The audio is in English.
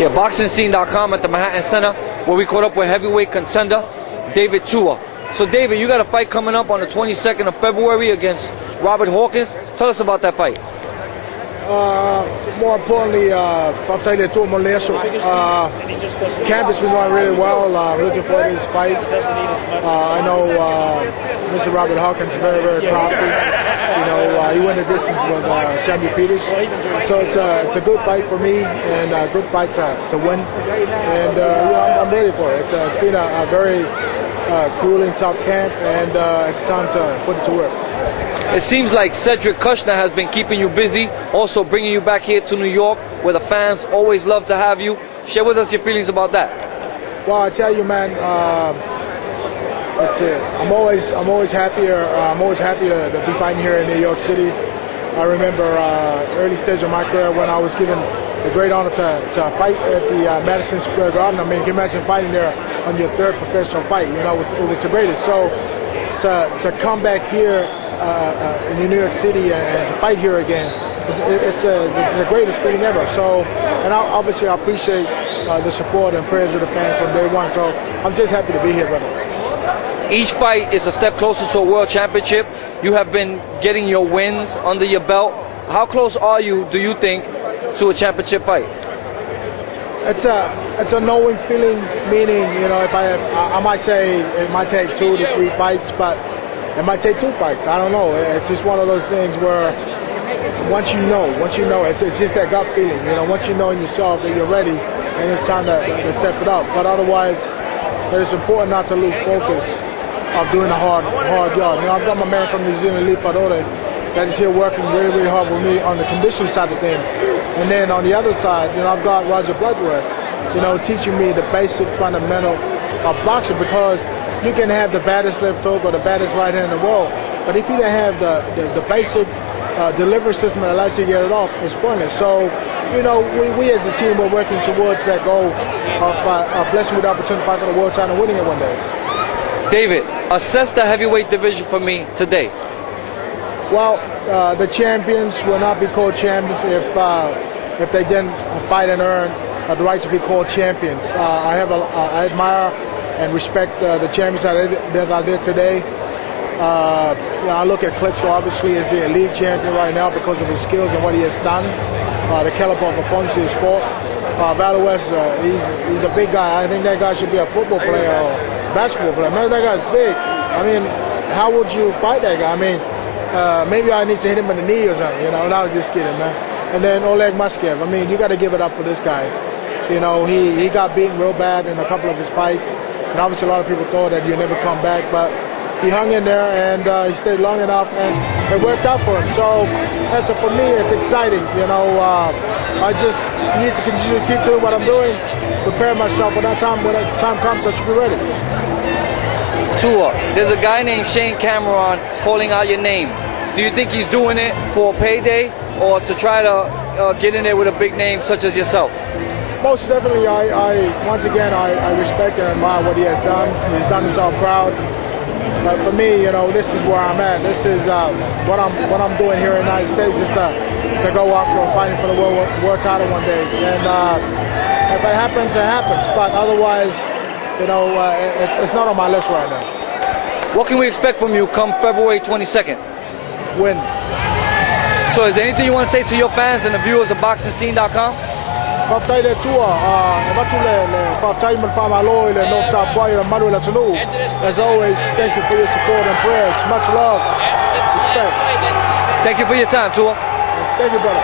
Yeah, boxingscene.com at the Manhattan Center, where we caught up with heavyweight contender David Tua. So David, you got a fight coming up on the 22nd of February against Robert Hawkins. Tell us about that fight. More importantly, David Tua camp has been going really well. Looking forward to this fight. I know Mr. Robert Hawkins is very, very crafty. You know, he went the distance with Samuel Peters. So it's a good fight for me and a good fight to win. And I'm ready for it. It's been a very grueling, tough camp, and it's time to put it to work. It seems like Cedric Kushner has been keeping you busy, also bringing you back here to New York, where the fans always love to have you. Share with us your feelings about that. Well, I tell you, man, I'm always happier. I'm always happy to be fighting here in New York City. I remember early stage of my career when I was given the great honor to fight at the Madison Square Garden. I mean, can you imagine fighting there on your third professional fight? You know, it was the greatest. So to come back here in New York City and to fight here again, it's the greatest feeling ever. So, and obviously I appreciate the support and prayers of the fans from day one. So I'm just happy to be here, brother. Each fight is a step closer to a world championship. You have been getting your wins under your belt. How close are you, do you think, to a championship fight? It's a knowing feeling, meaning, you know, if I might say it might take 2 to 3 fights, but it might take 2 fights. I don't know. It's just one of those things where once you know, it's just that gut feeling. You know, once you know in yourself that you're ready and it's time to step it up. But otherwise, it's important not to lose focus of doing a hard yard. You know, I've got my man from New Zealand, Lee Padore, that is here working really, really hard with me on the conditioning side of things. And then on the other side, you know, I've got Roger Bloodworth, you know, teaching me the basic fundamental of boxing, because you can have the baddest left hook or the baddest right hand in the world, but if you don't have the basic delivery system that allows you to get it off, it's pointless. So, you know, we as a team, we're working towards that goal of blessing with the opportunity to fight for the world title and winning it one day. David, assess the heavyweight division for me today. Well, the champions will not be called champions if they didn't fight and earn the right to be called champions. I admire and respect the champions that I did today. You know, I look at Klitschko obviously as the elite champion right now because of his skills and what he has done, the caliber of opponents he has fought. Valdez, he's a big guy. I think that guy should be a football player or basketball player. Man, that guy's big. I mean, how would you fight that guy? I mean, maybe I need to hit him in the knee or something, you know, and I was just kidding, man. And then Oleg Muskev, I mean, you got to give it up for this guy. You know, he got beaten real bad in a couple of his fights, and obviously a lot of people thought that he'd never come back, but he hung in there and he stayed long enough, and it worked out for him. So for me, it's exciting, you know. I just need to continue to keep doing what I'm doing, prepare myself when that time comes, I should be ready. Tua, there's a guy named Shane Cameron calling out your name. Do you think he's doing it for a payday or to try to get in there with a big name such as yourself? Most definitely, once again, I respect and admire what he has done. He's done himself proud. But for me, you know, this is where I'm at. This is what I'm doing here in the United States, is to go out for fighting for the world title one day. And if it happens, it happens. But otherwise, you know, it's not on my list right now. What can we expect from you come February 22nd? Win. So is there anything you want to say to your fans and the viewers of boxingscene.com? David Tua, as always, thank you for your support and prayers. Much love, respect. Thank you for your time, Tua. Thank you, brother.